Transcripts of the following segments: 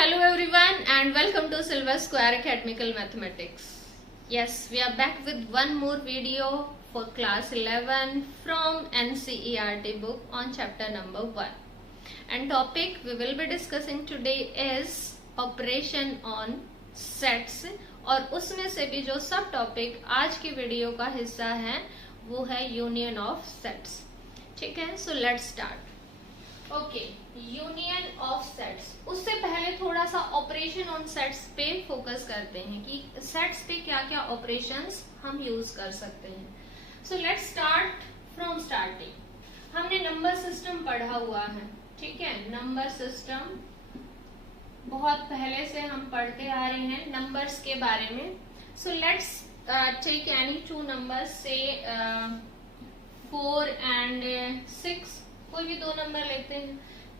Hello everyone and welcome to Silver Square Academical Mathematics. Yes, we are back with one more video for class 11 from NCERT book on chapter number 1. And topic we will be discussing today is operation on sets और उसमें से भी जो सब topic आज की video का हिस्सा है वो है यूनियन ऑफ सेट्स. ठीक है, so let's start. Okay, union of sets. उससे पहले थोड़ा सा ऑपरेशन ऑन सेट्स पे फोकस करते हैं कि सेट्स पे क्या क्या ऑपरेशंस हम यूज कर सकते हैं. So let's start from starting. हमने नंबर सिस्टम पढ़ा हुआ है. ठीक है, नंबर सिस्टम बहुत पहले से हम पढ़ते आ रहे हैं नंबर्स के बारे में. So let's take any two numbers से 4 and 6. कोई भी दो नंबर लेते हैं.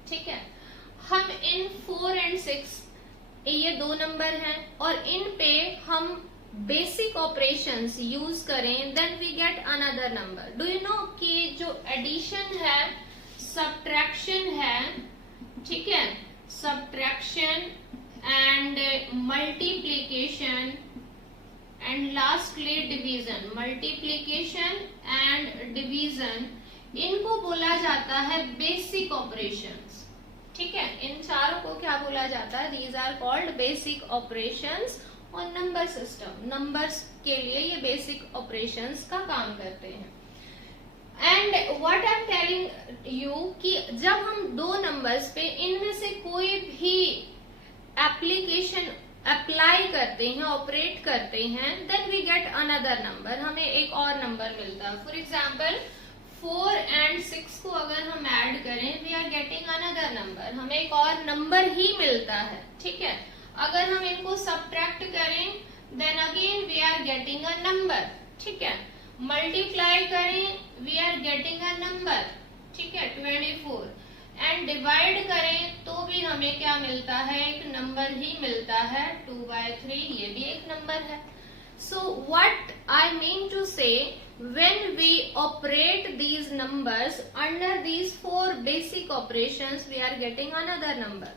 ठीक है, हम इन 4 and 6 ये दो नंबर हैं और इन पे हम बेसिक ऑपरेशंस यूज करें then we get another number. Do you know कि जो एडिशन है, सब्ट्रैक्शन है, ठीक है, subtraction and multiplication and lastly division, multiplication and division, इनको बोला जाता है बेसिक ऑपरेशंस. ठीक है, इन चारों को क्या बोला जाता है? These are called basic operations on number system. Numbers के लिए ये बेसिक ऑपरेशंस का काम करते हैं. And what I am telling you कि जब हम दो नंबर्स पे इनमें से कोई भी एप्लीकेशन अप्लाई करते हैं, ऑपरेट करते हैं, then we get another number. हमें एक और नंबर मिलता है. फॉर एग्जाम्पल 4 and 6 को अगर हम ऐड करें we are getting another number. हमें एक और नंबर ही मिलता है. ठीक है, अगर हम इनको सब्ट्रैक्ट करें then again we are getting a number. ठीक है, मल्टीप्लाई करें we are getting a number. ठीक है, 24. एंड डिवाइड करें तो भी हमें क्या मिलता है? एक नंबर ही मिलता है. 2/3 ये भी एक नंबर है. So what I mean to say, when we operate these numbers under these 4 basic operations, we are getting another number.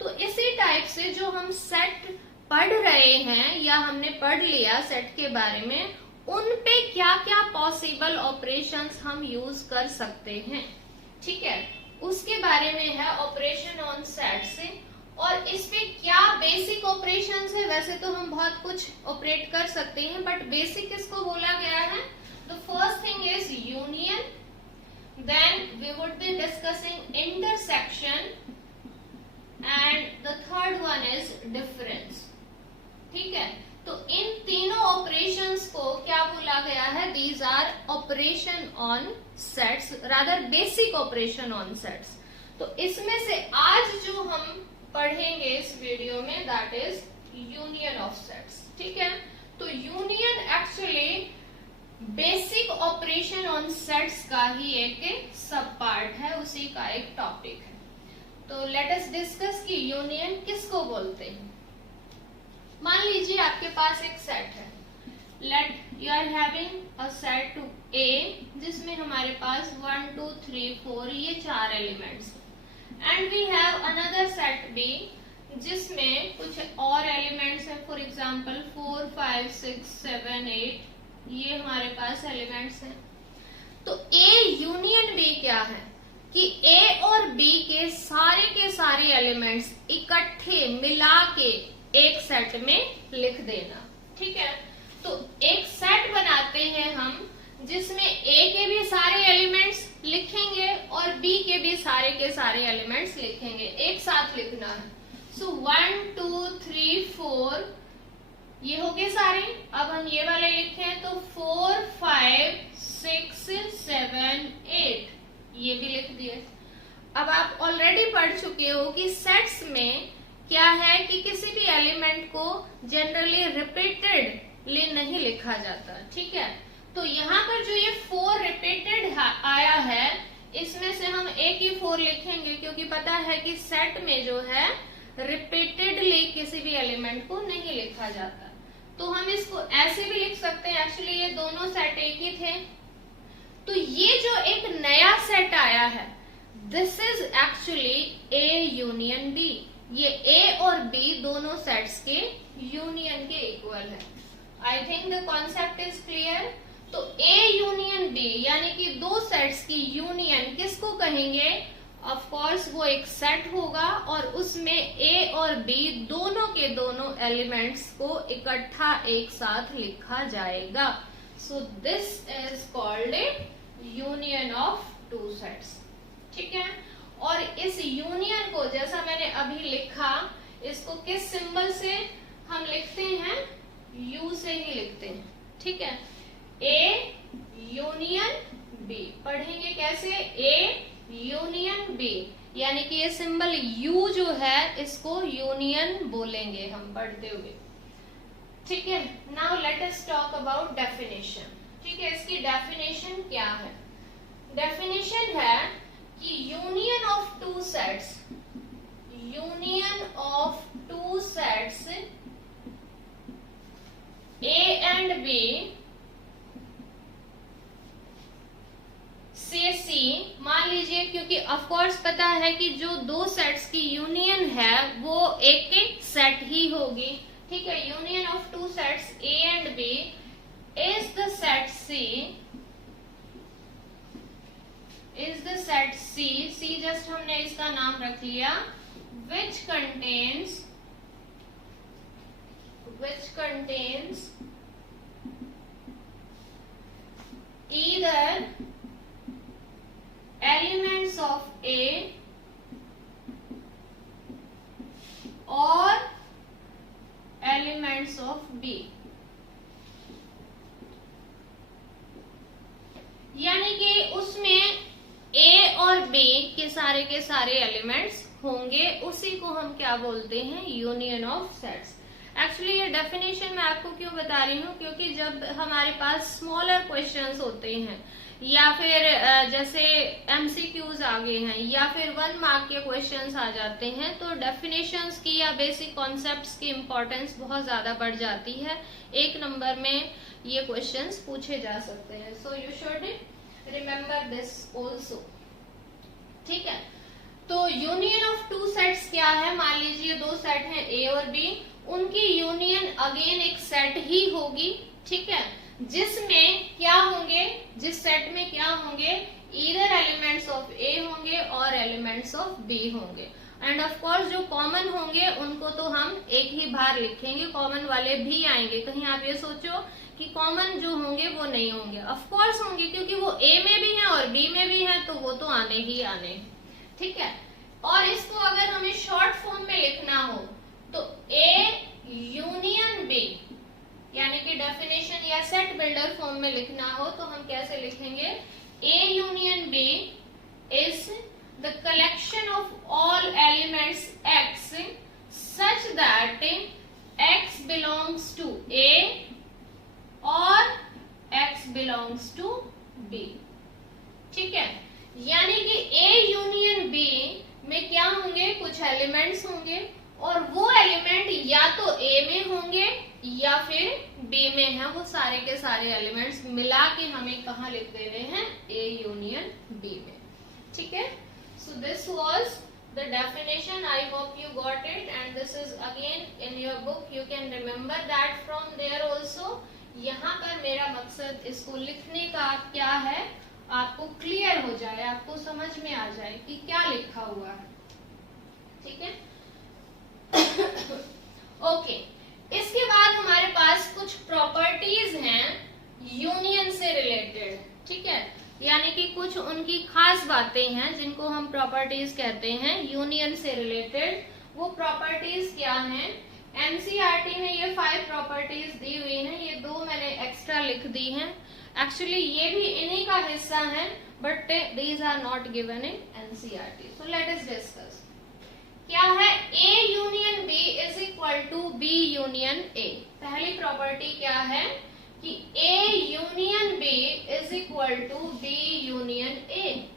तो इसी टाइप से जो हम सेट पढ़ रहे हैं या हमने पढ़ लिया सेट के बारे में, उन पे क्या क्या पॉसिबल ऑपरेशंस हम यूज कर सकते हैं. ठीक है, उसके बारे में है ऑपरेशन ऑन सेट्स. और इस पे क्या बेसिक ऑपरेशंस है? वैसे तो हम बहुत कुछ ऑपरेट कर सकते हैं बट बेसिक किसको बोला गया है? The first thing is union, then we would be discussing intersection and the third one is difference. ठीक है, तो इन तीनों ऑपरेशंस को क्या बोला गया है? These are operation on sets, rather basic operation on sets. तो इसमें से आज जो हम पढ़ेंगे इस वीडियो में that is union of sets. ठीक है, तो union actually basic operation on sets का ही एक सब पार्ट है, उसी का एक टॉपिक है. तो लेट अस डिस्कस कि यूनियन किसको बोलते हैं. मान लीजिए आपके पास एक सेट है. Let you are having a set A जिसमें हमारे पास 1 2 3 4 ये 4 elements. And we have another set B जिसमें कुछ और एलिमेंट्स हैं. फॉर एग्जाम्पल 4 5 6 7 8 ये हमारे पास एलिमेंट्स हैं. तो A यूनियन B क्या है कि A और B के सारे एलिमेंट्स इकट्ठे मिला के एक सेट में लिख देना. ठीक है, तो एक सेट बनाते हैं हम जिसमें A के भी सारे एलिमेंट्स लिखेंगे और B के भी सारे एलिमेंट्स लिखेंगे. एक साथ लिखना है. सो 1 2 3 4 ये हो गए सारे. अब हम ये वाले लिखें तो 4 5 6 7 8 ये भी लिख दिए. अब आप ऑलरेडी पढ़ चुके हो कि सेट्स में क्या है कि किसी भी एलिमेंट को जनरली रिपीटेडली नहीं लिखा जाता. ठीक है, तो यहाँ पर जो ये 4 रिपीटेड आया है इसमें से हम एक ही 4 लिखेंगे क्योंकि पता है कि सेट में जो है रिपीटेडली किसी भी एलिमेंट को नहीं लिखा जाता. तो हम इसको ऐसे भी लिख सकते हैं. एक्चुअली ये दोनों सेट एक ही थे. तो ये जो एक नया सेट आया है this is actually A union B. ये ए और बी दोनों सेट्स के यूनियन के इक्वल है। I think the concept is clear. तो ए यूनियन बी यानी कि दो सेट्स की यूनियन किसको कहेंगे? ऑफ कोर्स वो एक सेट होगा और उसमें ए और बी दोनों के दोनों एलिमेंट्स को इकट्ठा एक साथ लिखा जाएगा। सो this is called A union of two sets. ठीक है, और इस यूनियन को जैसा मैंने अभी लिखा, इसको किस सिंबल से हम लिखते हैं? यू से ही लिखते हैं। ठीक है, ए यूनियन बी पढ़ेंगे कैसे? ए यूनियन बी यानी कि ये सिंबल यू जो है इसको यूनियन बोलेंगे हम पढ़ते हुए। ठीक है, now let us talk about definition. ठीक है, इसकी डेफिनेशन क्या है? डेफिनेशन है कि union of two sets, union of two sets A and B से सी, मान लीजिए क्योंकि ऑफ कोर्स पता है कि जो दो सेट्स की यूनियन है वो एक सेट ही होगी। ठीक है, union of two sets A and B is the set C, is the set C, C just हमने इसका नाम रख लिया, which contains either elements of A or elements of B। यानी कि उसमें ए और बी के सारे एलिमेंट्स होंगे, उसी को हम क्या बोलते हैं? Union of sets. एक्चुअली ये डेफिनेशन मैं आपको क्यों बता रही हूँ, क्योंकि जब हमारे पास स्मॉलर क्वेश्चंस होते हैं या फिर जैसे एमसीक्यूज आ गए हैं या फिर 1 मार्क के क्वेश्चंस आ जाते हैं, तो डेफिनेशंस की या बेसिक कॉन्सेप्ट्स की इम्पोर्टेंस बहुत ज्यादा बढ़ जाती है। 1 नंबर में ये क्वेश्चंस पूछे जा सकते हैं। सो you should remember this also. ठीक है, तो यूनियन ऑफ टू सेट्स क्या है? मान लीजिए दो सेट हैं ए और बी, उनकी यूनियन अगेन एक सेट ही होगी। ठीक है, जिसमें क्या होंगे, जिस सेट में क्या होंगे? ईदर एलिमेंट्स ऑफ ए होंगे और एलिमेंट्स ऑफ बी होंगे। एंड ऑफ कोर्स जो कॉमन होंगे उनको तो हम एक ही बार लिखेंगे, कॉमन वाले भी आएंगे। कहीं आप ये सोचो कि कॉमन जो होंगे वो नहीं होंगे, ऑफ कोर्स होंगे, क्योंकि वो ए में भी है और बी में भी है, तो वो तो आने ही आने हैं। ठीक है, और इसको अगर हमें शॉर्ट फॉर्म में लिखना हो तो ए यूनियन बी यानी कि डेफिनेशन या सेट बिल्डर फॉर्म में लिखना हो तो हम कैसे लिखेंगे? A union B is the collection of all elements x such that x belongs to A और x बिलोंग्स टू b। ठीक है, यानी कि a यूनियन b में क्या होंगे? कुछ एलिमेंट्स होंगे और वो एलिमेंट या तो a में होंगे या फिर b में है। वो सारे के सारे एलिमेंट्स मिला के हमें कहाँ लिख देने हैं? a यूनियन b में। ठीक है, so this was the definition. I hope you got it and this is again in your book. You can remember that from there also. यहाँ पर मेरा मकसद इसको लिखने का क्या है, आपको क्लियर हो जाए, आपको समझ में आ जाए कि क्या लिखा हुआ है। ठीक है, ओके। इसके बाद हमारे पास कुछ प्रॉपर्टीज हैं यूनियन से रिलेटेड। ठीक है, यानी कि कुछ उनकी खास बातें हैं जिनको हम प्रॉपर्टीज कहते हैं यूनियन से रिलेटेड। वो प्रॉपर्टीज क्या हैं? एनसीईआरटी में ये 5 प्रॉपर्टीज दी हुई हैं, ये 2 मैंने एक्स्ट्रा लिख दी हैं। एक्चुअली ये भी इन्हीं का हिस्सा है, but these are not given in NCERT. So let us discuss. क्या है? A union B is equal to B union A. पहली प्रॉपर्टी क्या है कि A union B is equal to B union A,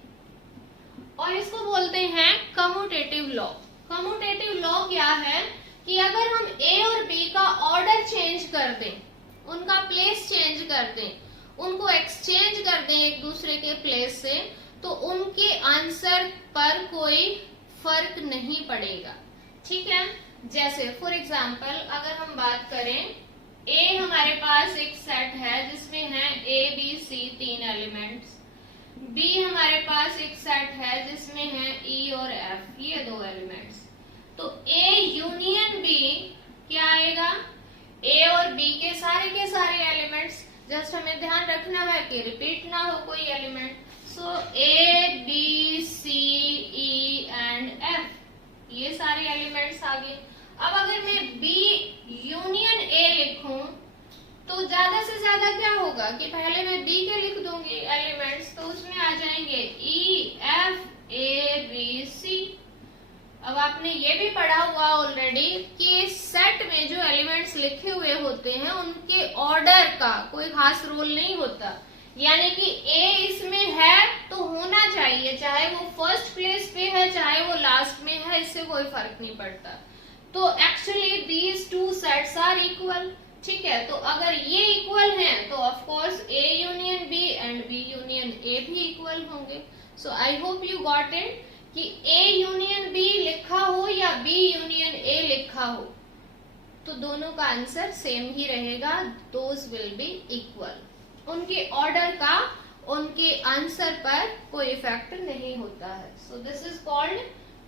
और इसको बोलते हैं कम्यूटेटिव लॉ। कम्यूटेटिव लॉ क्या है कि अगर हम ए और बी का ऑर्डर चेंज कर दें, उनका प्लेस चेंज कर दें, उनको एक्सचेंज कर दें एक दूसरे के प्लेस से, तो उनके आंसर पर कोई फर्क नहीं पड़ेगा। ठीक है। जैसे फॉर एग्जाम्पल अगर हम बात करें, ए हमारे पास एक सेट है जिसमें है A B C 3 elements, B हमारे पास एक सेट है जिसमें है ई और एफ ये 2 एलिमेंट्स। तो ए यूनियन बी क्या आएगा, ए और बी के सारे एलिमेंट्स, जस्ट हमें ध्यान रखना है कि रिपीट ना हो कोई element. So A B C E and F ये सारे एलिमेंट्स आ गए। अब अगर मैं B यूनियन A लिखूं तो ज्यादा से ज्यादा क्या होगा कि पहले मैं B के लिख दूंगी एलिमेंट्स, तो उसमें आ जाएंगे E F A B C। अब आपने ये भी पढ़ा हुआ ऑलरेडी कि सेट में जो एलिमेंट्स लिखे हुए होते हैं उनके ऑर्डर का कोई खास रोल नहीं होता, यानी कि A इसमें है तो होना चाहिए, चाहे वो फर्स्ट प्लेस पे है चाहे वो लास्ट में है, इससे कोई फर्क नहीं पड़ता। तो actually these two sets are equal. ठीक है, तो अगर ये इक्वल हैं तो of course A union B and B union A भी इक्वल होंगे। So I hope you got it कि A यूनियन B लिखा हो या B यूनियन A लिखा हो तो दोनों का आंसर सेम ही रहेगा, दोज विल बी इक्वल। उनके ऑर्डर का उनके आंसर पर कोई इफेक्ट नहीं होता है। So this is called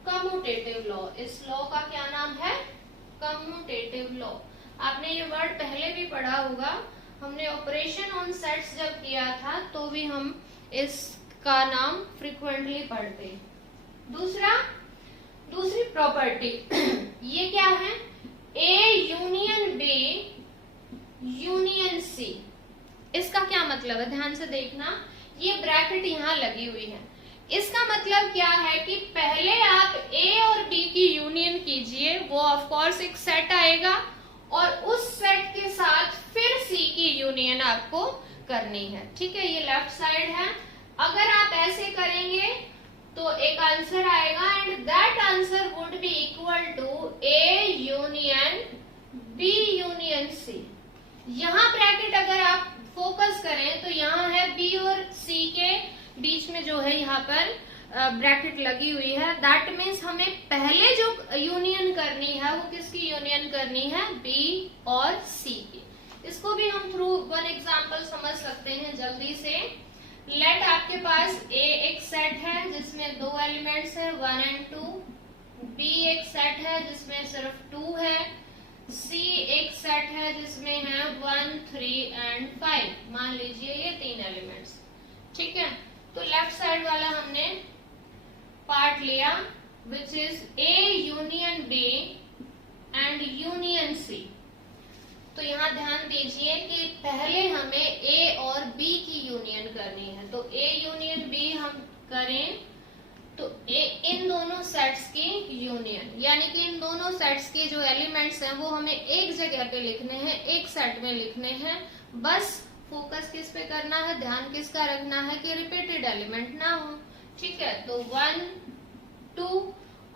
commutative law. इस लॉ का क्या नाम है, कम्यूटेटिव लॉ। आपने ये वर्ड पहले भी पढ़ा होगा, हमने ऑपरेशन ऑन सेट्स जब किया था तो भी हम इसका नाम फ्रीक्वेंटली पढ़ते। दूसरी प्रॉपर्टी ये क्या है, A union B union C. इसका क्या मतलब है, ध्यान से देखना, ये ब्रैकेट यहाँ लगी हुई है। इसका मतलब क्या है कि पहले आप A और B की यूनियन कीजिए, वो ऑफ कोर्स एक सेट आएगा और उस सेट के साथ फिर C की यूनियन आपको करनी है। ठीक है, ये लेफ्ट साइड है। अगर आप ऐसे करेंगे तो एक आंसर आएगा and that answer would be equal to A union B union C। यहाँ ब्रैकेट अगर आप फोकस करें तो यहाँ है B और C के बीच में जो है यहाँ पर ब्रैकेट लगी हुई है। दैट मीन्स हमें पहले जो यूनियन करनी है वो किसकी यूनियन करनी है, B और C की। इसको भी हम थ्रू वन एग्जांपल समझ सकते हैं जल्दी से। लेट आपके पास A एक सेट है जिसमें 2 एलिमेंट्स है 1 एंड 2, B एक सेट है जिसमें सिर्फ 2 है, C एक सेट है जिसमें है 1, 3 एंड 5। मान लीजिए ये 3 एलिमेंट्स। ठीक है, तो लेफ्ट साइड वाला हमने पार्ट लिया which is A union B and union C। तो यहाँ ध्यान दीजिए कि पहले हमें A और B की यूनियन करनी है। तो A यूनियन B हम करें तो इन दोनों सेट्स की यूनियन, यानी कि इन दोनों सेट्स के जो एलिमेंट्स हैं वो हमें एक जगह पे लिखने हैं, एक सेट में लिखने हैं। बस फोकस किस पे करना है, ध्यान किसका रखना है कि रिपीटेड एलिमेंट ना हो। ठीक है, तो 1, 2,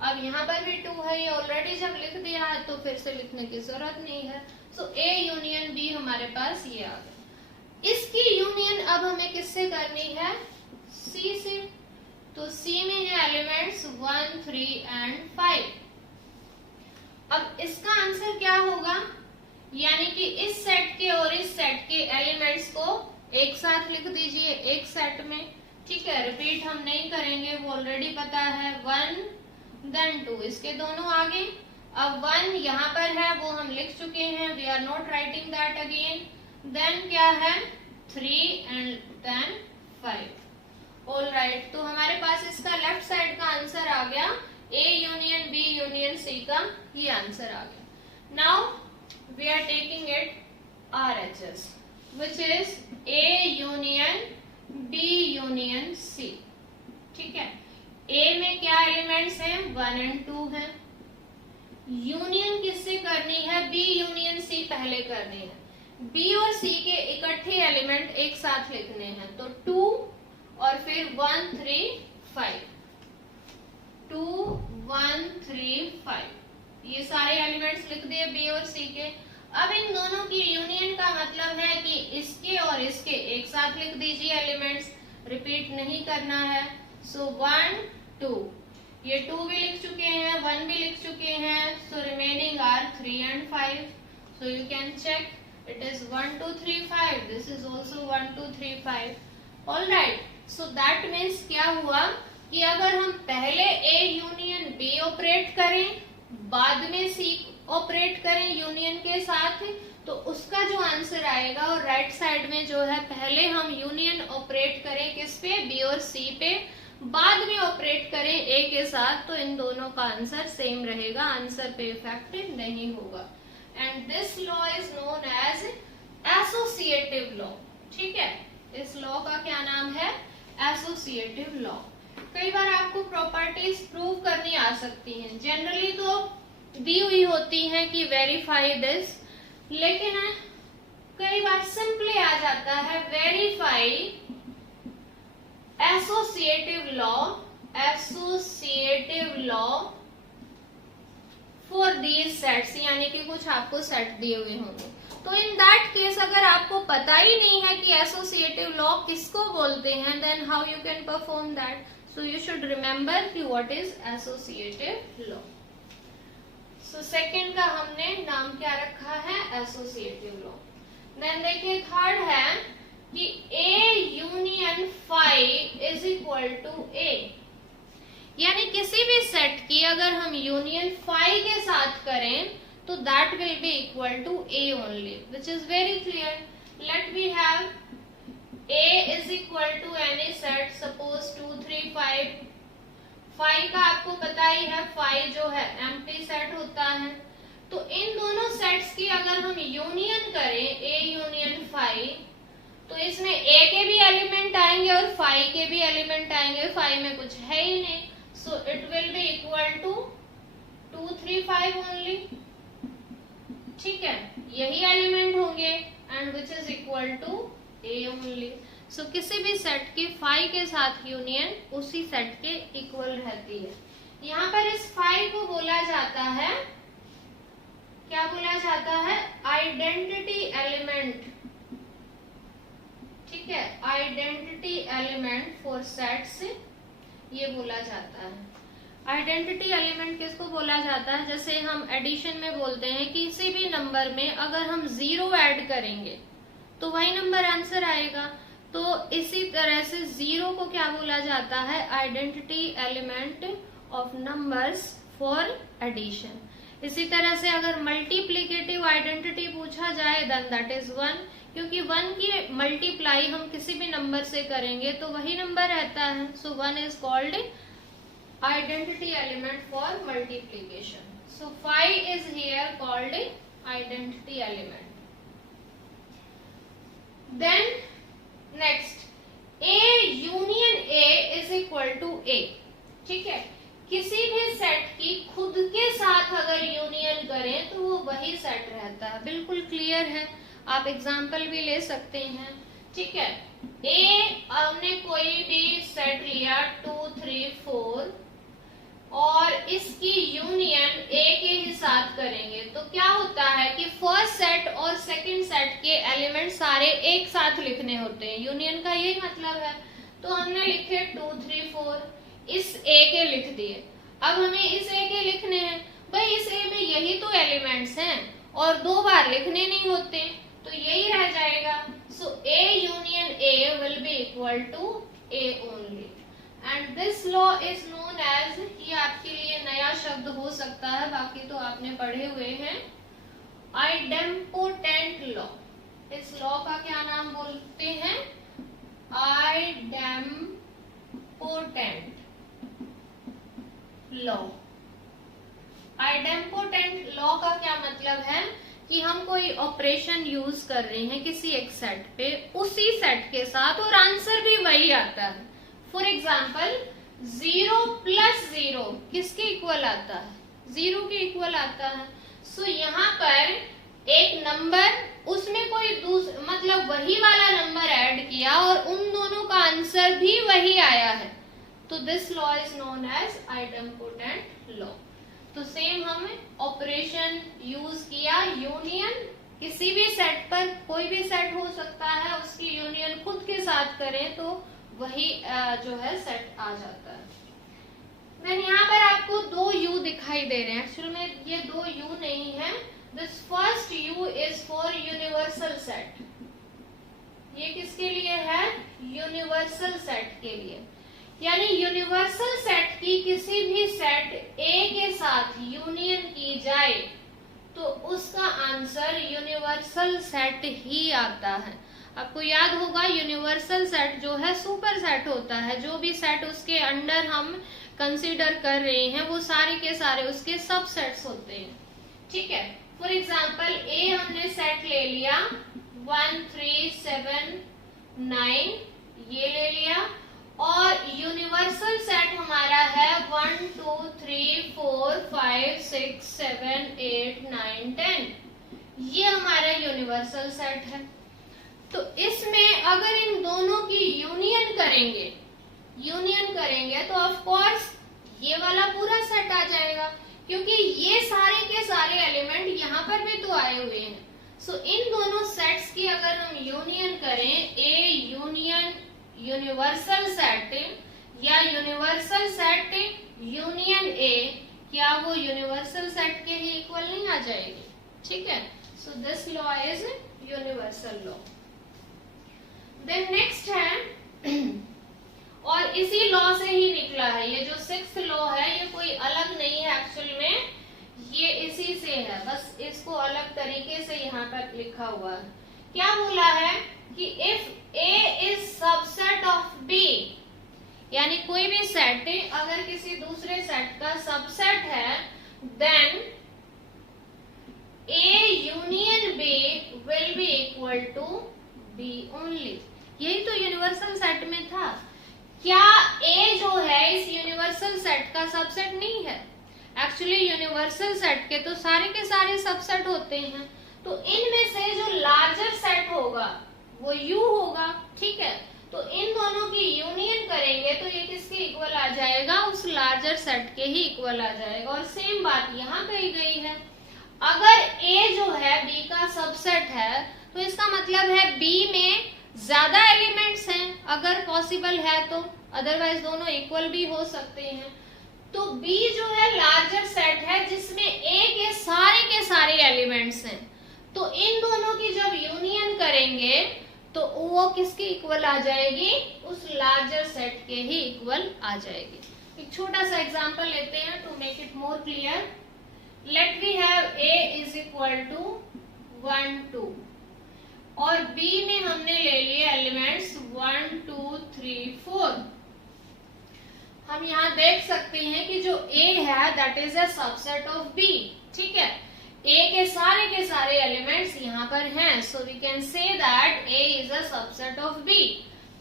अब यहाँ पर भी 2 है, ये ऑलरेडी जब लिख दिया है तो फिर से लिखने की जरूरत नहीं है। सो A यूनियन B हमारे पास ये आ गया। इसकी यूनियन अब हमें किससे करनी है, C से। तो C में है एलिमेंट्स 1, 3 एंड 5। अब इसका आंसर क्या होगा, यानी कि इस सेट के और इस सेट के एलिमेंट्स को एक साथ लिख दीजिए एक सेट में। ठीक है, रिपीट हम नहीं करेंगे, वो ऑलरेडी पता है। 1 देन 2, इसके दोनों आगे। अब 1 यहाँ पर है वो हम लिख चुके हैं, we are not writing that again. Then क्या है 3 एंड देन 5। ऑल राइट, तो हमारे पास इसका लेफ्ट साइड का आंसर आ गया, A union B union C का ये आंसर आ गया। Now we are taking it RHS which is A union B union C। ठीक है, A में क्या एलिमेंट्स हैं, 1 एंड 2 हैं। यूनियन किससे करनी है, B यूनियन C पहले करनी है। B और C के इकट्ठे एलिमेंट एक साथ लिखने हैं, तो 2 और फिर 1, 3, 5। 2, 1, 3, 5 ये सारे एलिमेंट्स लिख दिए B और C के। अब इन दोनों की यूनियन का मतलब है कि इसके और इसके एक साथ लिख दीजिए एलिमेंट्स, रिपीट नहीं करना है। सो 1, 2 ये 2 भी लिख चुके हैं, 1 भी लिख चुके हैं, so remaining are 3 and 5. So you can check, it is 1 2 3 5. This is also 1 2 3 5. All right. So that means क्या हुआ कि अगर हम पहले A यूनियन B ऑपरेट करें, बाद में C ऑपरेट करें यूनियन के साथ, तो उसका जो आंसर आएगा, और राइट साइड में जो है पहले हम यूनियन ऑपरेट करें किस पे, B और C पे, बाद में ऑपरेट करें A के साथ, तो इन दोनों का आंसर सेम रहेगा, आंसर पे इफेक्ट नहीं होगा. And this law is known as associative law. ठीक है, इस लॉ का क्या नाम है, एसोसिएटिव लॉ. कई बार आपको प्रॉपर्टीज प्रूव करनी आ सकती हैं, जनरली तो दी हुई होती हैं कि वेरीफाई दिस, लेकिन कई बार सिंपली आ जाता है verify associative law for these sets, यानी कि कुछ आपको सेट दिए हुए होंगे. तो इन दैट केस अगर आपको पता ही नहीं है कि एसोसिएटिव लॉ किसको बोलते हैं, then how you can perform that. So you should remember कि what is associative law. So second का हमने नाम क्या रखा है, एसोसिएटिव लॉ. देन देखिए थर्ड है कि A union phi is equal to A, यानी किसी भी सेट की अगर हम यूनियन फाई के साथ करें तो that will be equal to A only, which is very clear. Let we have A is equal to any set, suppose 2 3 5. Phi का आपको पता ही है, फाई जो है एम्प्टी सेट होता है. तो इन दोनों सेट्स की अगर हम यूनियन करें, A यूनियन फाई, तो इसमें A के भी एलिमेंट आएंगे और फाई के भी एलिमेंट आएंगे. फाई में कुछ है ही नहीं, so it will be equal to 2 3 5 only. ठीक है, यही एलिमेंट होंगे and which is equal to A only. So किसी भी सेट की फाई के साथ यूनियन उसी सेट के इक्वल रहती है. यहाँ पर इस फाई को बोला जाता है, क्या बोला जाता है, आइडेंटिटी एलिमेंट. ठीक है, आइडेंटिटी एलिमेंट फॉर सेट्स ये बोला जाता है. आइडेंटिटी एलिमेंट किसको बोला जाता है, जैसे हम एडिशन में बोलते हैं कि किसी भी नंबर में अगर हम 0 ऐड करेंगे तो वही नंबर आंसर आएगा. तो इसी तरह से 0 को क्या बोला जाता है, identity element of numbers for addition. इसी तरह से अगर मल्टीप्लिकेटिव आइडेंटिटी पूछा जाए देन दैट इज 1, क्योंकि 1 की मल्टीप्लाई हम किसी भी नंबर से करेंगे तो वही नंबर रहता है. So 1 is called identity element for multiplication. So 5 is here called identity element. Then next, A union A is equal to A. ठीक है, किसी भी सेट की खुद के साथ अगर यूनियन करें तो वो वही सेट रहता है. बिल्कुल क्लियर है, आप एग्जाम्पल भी ले सकते हैं. ठीक है, A हमने कोई भी सेट लिया 2 3 4 और इसकी यूनियन A के ही साथ करेंगे तो क्या होता है कि फर्स्ट सेट और सेकंड सेट के एलिमेंट सारे एक साथ लिखने होते हैं. यूनियन का यही मतलब है. तो हमने लिखे 2 3 4, इस A के लिख दिए. अब हमें इस A के लिखने हैं, भाई इस A में यही तो एलिमेंट्स हैं और 2 बार लिखने नहीं होते, तो यही रह जाएगा. So A union A will be equal to A only. And this law is known as, ये आपके लिए नया शब्द हो सकता है, बाकी तो आपने पढ़े हुए हैं, आइडेम्पोटेंट लॉ. इस लॉ का क्या नाम बोलते हैं, आइडेम्पोटेंट लॉ. आइडेम्पोटेंट लॉ का क्या मतलब है कि हम कोई ऑपरेशन यूज कर रहे हैं किसी एक सेट पे, उसी सेट के साथ और आंसर भी वही आता है. फॉर एग्जाम्पल 0 प्लस 0 किसके इक्वल आता है, 0 के इक्वल आता है. सो यहाँ पर एक नंबर, उसमें कोई मतलब वही वाला नंबर ऐड किया और उन दोनों का आंसर भी वही आया है, तो this law is known as idempotent law. तो सेम हमने ऑपरेशन यूज किया, यूनियन किसी भी सेट पर, कोई भी सेट हो सकता है, उसकी यूनियन खुद के साथ करें तो वही जो है सेट आ जाता है. देन यहाँ पर आपको दो यू दिखाई दे रहे हैं, एक्चुअली में ये दो यू नहीं है, this first you is for universal set, ये किसके लिए है, यूनिवर्सल सेट के लिए, यानी यूनिवर्सल सेट की किसी भी सेट ए के साथ यूनियन की जाए तो उसका आंसर यूनिवर्सल सेट ही आता है। आपको याद होगा यूनिवर्सल सेट जो है सुपर सेट होता है, जो भी सेट उसके अंडर हम कंसीडर कर रहे हैं वो सारे के सारे उसके सबसेट्स होते हैं, ठीक है। फॉर एग्जांपल ए हमने सेट ले लिया 1 3 7 9 ये ले लिया, और यूनिवर्सल सेट हमारा है 1 2 3 4 5 6 7 8 9 10, ये हमारा यूनिवर्सल सेट है। तो इसमें अगर इन दोनों की यूनियन करेंगे तो ऑफ कोर्स ये वाला पूरा सेट आ जाएगा, क्योंकि ये सारे के सारे एलिमेंट यहाँ पर भी तो आए हुए हैं। सो इन दोनों सेट्स की अगर हम यूनियन करें, ए यूनियन यूनिवर्सल सेट या यूनिवर्सल सेट यूनियन ए, क्या वो यूनिवर्सल सेट के ही इक्वल नहीं आ जाएगी, ठीक है। So this law is universal law. Then next है, और इसी लॉ से ही निकला है, ये जो 6th लॉ है ये कोई अलग नहीं है, एक्चुअल में ये इसी से है, बस इसको अलग तरीके से यहाँ पर लिखा हुआ है। क्या बोला है कि if A is subset of B, यानी कोई भी सेट अगर किसी दूसरे सेट का सबसेट है, then A union B will be equal to B only. यही तो यूनिवर्सल सेट में था। क्या ए जो है इस यूनिवर्सल सेट का सबसेट नहीं है? एक्चुअली यूनिवर्सल सेट के तो सारे के सारे सबसेट होते हैं, तो इनमें से जो लार्जर सेट होगा वो यू होगा, ठीक है। तो इन दोनों की यूनियन करेंगे तो ये किसके इक्वल आ जाएगा, उस लार्जर सेट के ही इक्वल आ जाएगा। और सेम बात यहाँ कही गई है, अगर ए जो है बी का सबसेट है तो इसका मतलब है बी में ज्यादा एलिमेंट्स हैं अगर पॉसिबल है तो, अदरवाइज दोनों इक्वल भी हो सकते हैं। तो बी जो है लार्जर सेट है जिसमें ए के सारे एलिमेंट्स हैं, तो इन दोनों की जब यूनियन करेंगे तो वो किसके इक्वल आ जाएगी, उस लार्जर सेट के ही इक्वल आ जाएगी। एक छोटा सा एग्जांपल लेते हैं to make it more clear. Let we have A is equal to 1 2 और बी में हमने ले लिए एलिमेंट्स 1 2 3 4। हम यहाँ देख सकते हैं कि जो A है that is a subset of B, ठीक है। A के सारे एलिमेंट्स यहाँ पर हैं, so we can say that A is a subset of B,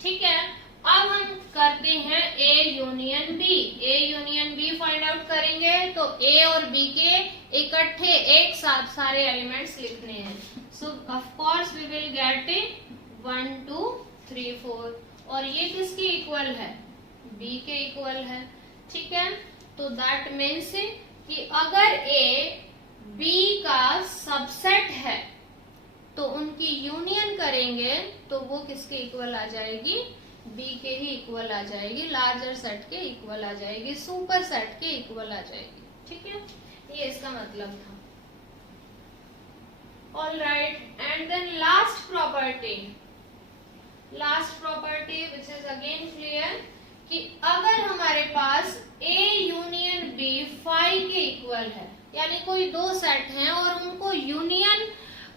ठीक है। अब हम करते हैं A union B। A union B find out करेंगे तो A और B के इकट्ठे एक साथ सारे एलिमेंट्स लिखने हैं, so of course we will get 1 2 3 4, और ये किसके इक्वल है, B के इक्वल है, ठीक है। तो दैट मीन्स कि अगर A B का सबसेट है तो उनकी यूनियन करेंगे तो वो किसके इक्वल आ जाएगी, B के ही इक्वल आ जाएगी, लार्जर सेट के इक्वल आ जाएगी, सुपर सेट के इक्वल आ जाएगी, ठीक है। ये इसका मतलब था। All right, and then last property which is again clear कि अगर हमारे पास A यूनियन B फाई के इक्वल है, यानी कोई दो सेट हैं और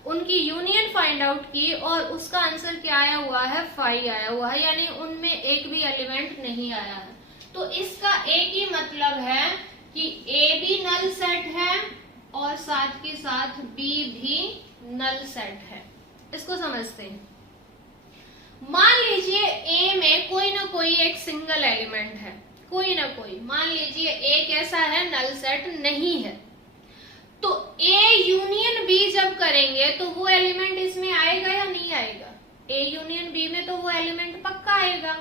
उनकी यूनियन फाइंड आउट की और उसका आंसर क्या आया हुआ है, फाई आया हुआ है, यानी उनमें एक भी एलिमेंट नहीं आया है, तो इसका एक ही मतलब है कि A भी नल सेट है और साथ के साथ B भी नल सेट है। इसको समझते हैं। मान लीजिए A में कोई ना कोई एक सिंगल एलिमेंट है, कोई ना कोई, मान लीजिए A कैसा है, नल सेट नहीं है, तो A यूनियन B जब करेंगे तो वो एलिमेंट इसमें आएगा या नहीं आएगा, A यूनियन B में तो वो एलिमेंट पक्का आएगा,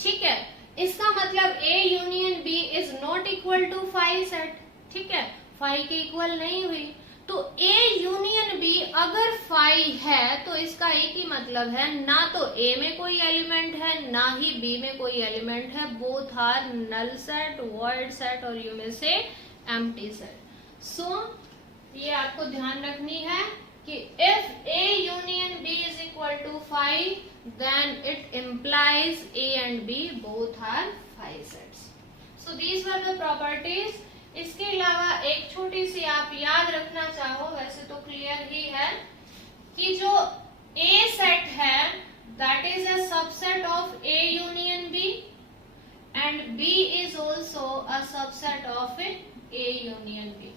ठीक है। इसका मतलब A union B is not equal to phi set, ठीक है, फाई के इक्वल नहीं हुई, तो ए यूनियन बी अगर फाई है तो इसका एक ही मतलब है, ना तो ए में कोई एलिमेंट है ना ही बी में कोई एलिमेंट है, both are null set, void set और यू में से एम्प्टी सेट। सो ये आपको ध्यान रखनी है कि if A union B is equal to phi then it implies A and B both are phi sets. So these were the properties. इसके अलावा एक छोटी सी आप याद रखना चाहो, वैसे तो क्लियर ही है, कि जो ए सेट है that is a subset of A union B and B is also a subset of A union B.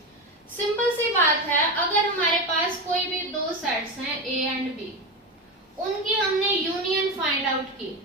Simple सी बात है, अगर हमारे पास कोई भी दो सेट्स हैं ए एंड बी, उनकी हमने यूनियन फाइंड आउट की,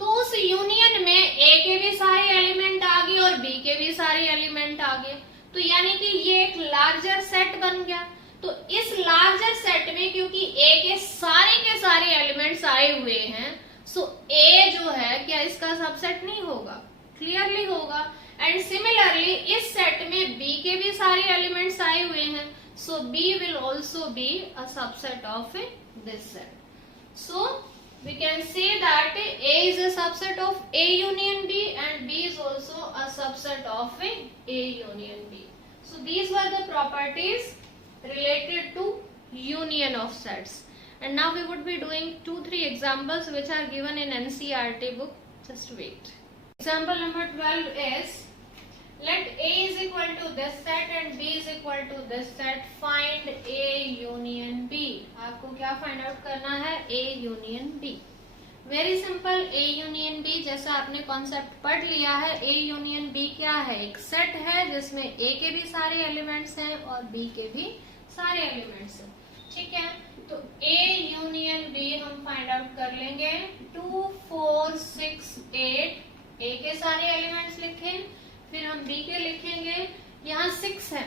तो उस यूनियन में ए के भी सारे एलिमेंट आ गए और बी के भी सारे एलिमेंट आ गए, तो यानी कि ये एक लार्जर सेट बन गया। तो इस लार्जर सेट में क्योंकि ए के सारे एलिमेंट्स आए हुए हैं, सो ए जो है क्या इसका सबसेट नहीं होगा? क्लियरली होगा। एंड सिमिलरली इस सेट में बी के भी सारे एलिमेंट्स आए हुए हैं, so B will also be a subset of this set. So we can say that A is a subset of A union B and B is also a subset of A union B. So these were the properties related to union of sets. And now we would be doing 2-3 examples which are given in NCERT book. Just wait. Example number 12 is, let A is equal to this set and B is equal to this set. Find A union B. आपको क्या find out करना है? A union B. Very simple, A union B जैसा आपने concept पढ़ लिया है। A union B क्या है? एक सेट है जिसमें A के भी सारे एलिमेंट्स हैं और B के भी सारे एलिमेंट्स हैं। ठीक है, तो A यूनियन B हम फाइंड आउट कर लेंगे। 2, 4, 6, 8 A के सारे एलिमेंट्स लिखें, फिर हम B के लिखेंगे। यहाँ 6 है,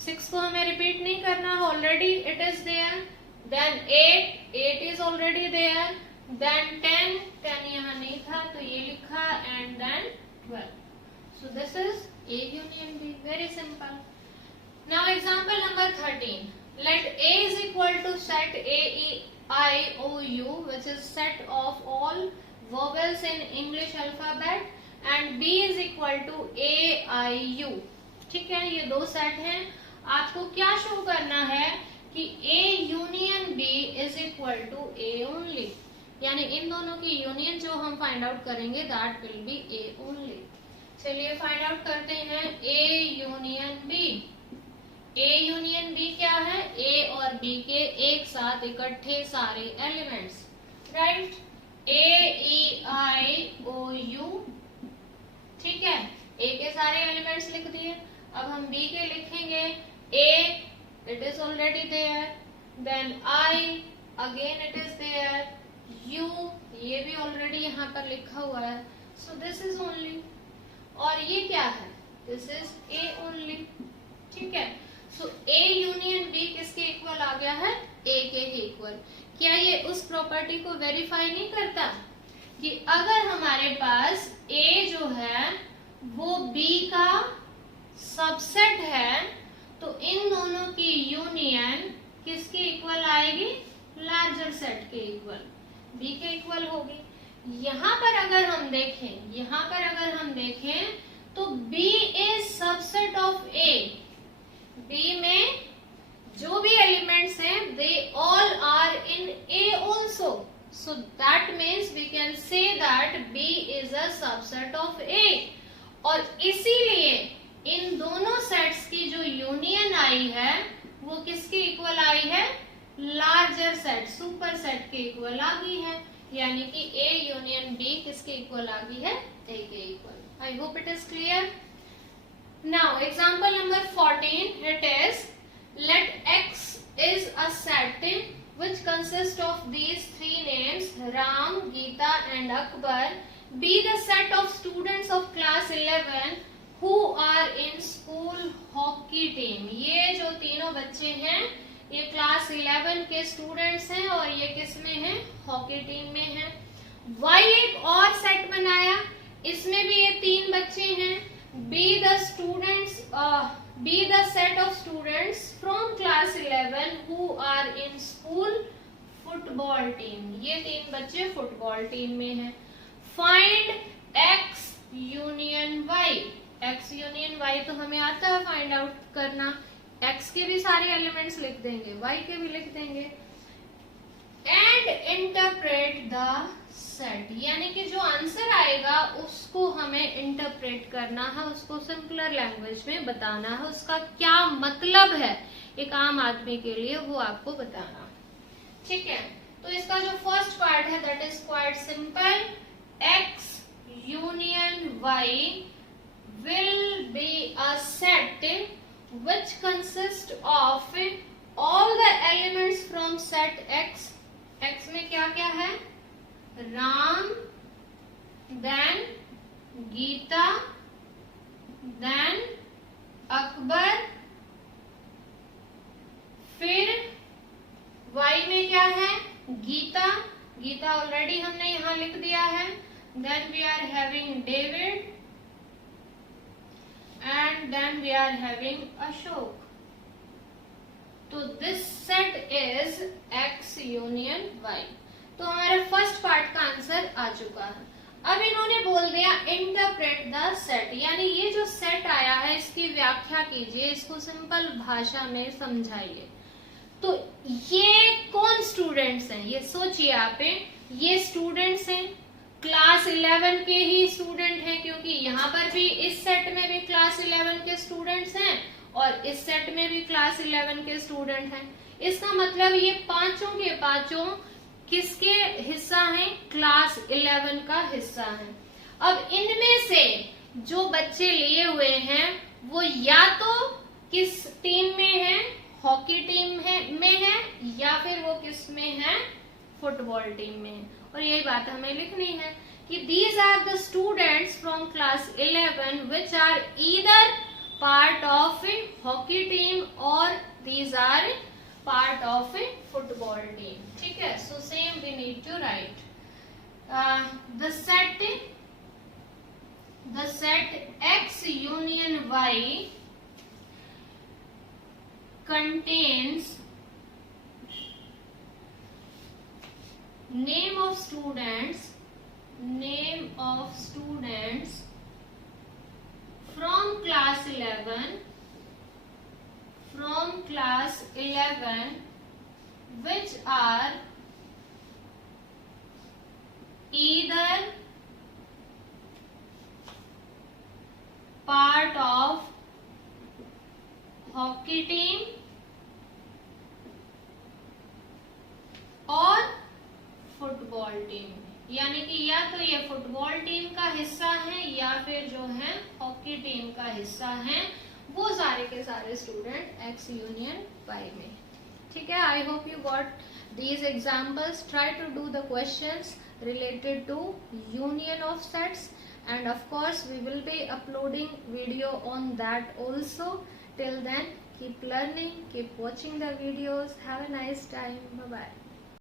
6 को हमें रिपीट नहीं करना, already it is there. Then 8 is already there. Then 10 यहाँ नहीं था तो ये लिखा, and then 12। So this is A union B, very simple. Now example number 13, let A is equal to set A E I O U which is set of all vowels in English alphabet and B is equal to A I U। ठीक है, ये दो set हैं। आपको क्या show करना है कि A union B is equal to A only, यानी इन दोनों की यूनियन जो हम फाइंड आउट करेंगे that will B A only. चलिए फाइंड आउट करते हैं A union B। A union B क्या है? A और B के एक साथ इकट्ठे सारे elements, right? A E I O U। ठीक है, A के सारे एलिमेंट्स लिख दिए। अब हम B के लिखेंगे। A it is already there, then I again it is there, U ये भी ऑलरेडी यहाँ पर लिखा हुआ है, सो दिस इज ओनली। और ये क्या है? This is A only. ठीक है, सो A यूनियन B किसके इक्वल आ गया है? A के ही इक्वल। क्या ये उस प्रॉपर्टी को वेरीफाई नहीं करता कि अगर हमारे पास A जो है वो B का सबसेट है तो इन दोनों की यूनियन किसके इक्वल आएगी? लार्जर सेट के इक्वल, B के इक्वल होगी। यहाँ पर अगर हम देखें तो B is subset of A। B में जो भी एलिमेंट्स हैं they all are in A also, so that means we can say that B is a subset of A। और इसीलिए इन दोनों सेट्स की जो यूनियन आई है वो किसके इक्वल आई है? लार्जर सेट, सुपर सेट के इक्वल आ गई है, यानी कि A यूनियन B किसके इक्वल आ गई है? A के equal. I hope it is clear. Now example number 14, it is let X is a set which consists of these three names Ram, Geeta and Akbar be the set of students of class 11 who are in school hockey team। ये जो तीनों बच्चे हैं ये class 11 के students हैं और ये किस में हैं? हॉकी टीम में हैं। Y एक और सेट बनाया, इसमें भी ये तीन बच्चे हैं। Be the students be the set of students from class 11 who are in school football team. ये 3 बच्चे फुटबॉल टीम में हैं. Find x union y. x union y तो हमें आता है फाइंड आउट करना. x के भी सारे एलिमेंट्स लिख देंगे, y के भी लिख देंगे. एंड इंटरप्रेट द सेट, यानी कि जो आंसर आएगा उसको हमें इंटरप्रेट करना है, उसको सिंपलर लैंग्वेज में बताना है, उसका क्या मतलब है एक आम आदमी के लिए वो आपको बताना. ठीक है, तो इसका जो फर्स्ट पार्ट है that is quite simple. x union y will be a set which consists of all the elements from set x. x में क्या क्या है? Ram, then Geeta, then Akbar. फिर y में क्या है? गीता. गीता ऑलरेडी हमने यहां लिख दिया है. Then we are having David and then we are having Ashok. तो this set is x union y. तो हमारे फर्स्ट पार्ट का आंसर आ चुका है. अब इन्होंने बोल दिया इंटरप्रेट द सेट, यानी ये जो सेट आया है इसकी व्याख्या कीजिए, इसको सिंपल भाषा में समझाइए. तो ये कौन स्टूडेंट्स हैं? ये सोचिए आप, ये स्टूडेंट्स हैं क्लास 11 के ही स्टूडेंट हैं, क्योंकि यहाँ पर भी इस सेट में भी क्लास 11 के स्टूडेंट्स हैं और इस सेट में भी क्लास 11 के स्टूडेंट हैं. इसका मतलब ये पांचों के पांचों किसके हिस्सा हैं? क्लास 11 का हिस्सा है. अब इनमें से जो बच्चे लिए हुए हैं वो या तो किस टीम में है? हॉकी टीम में है, या फिर वो किस में है? फुटबॉल टीम में है. और यही बात हमें लिखनी है कि these are the students from class 11 which are either part of a hockey team or these are part of a football team. ठीक है, so same we need to write the set x union y contains name of students from class 11 which are either part of hockey team और football team. यानी कि या तो ये football team का हिस्सा है या फिर जो है हॉकी टीम का हिस्सा है. वो सारे के सारे स्टूडेंट एक्स यूनियन वाई में. ठीक है, आई hope you got these examples. Try to do the questions related to union of sets, and of course we will be uploading video on that also. Till then, keep learning, keep watching the videos. Have a nice time. Bye bye.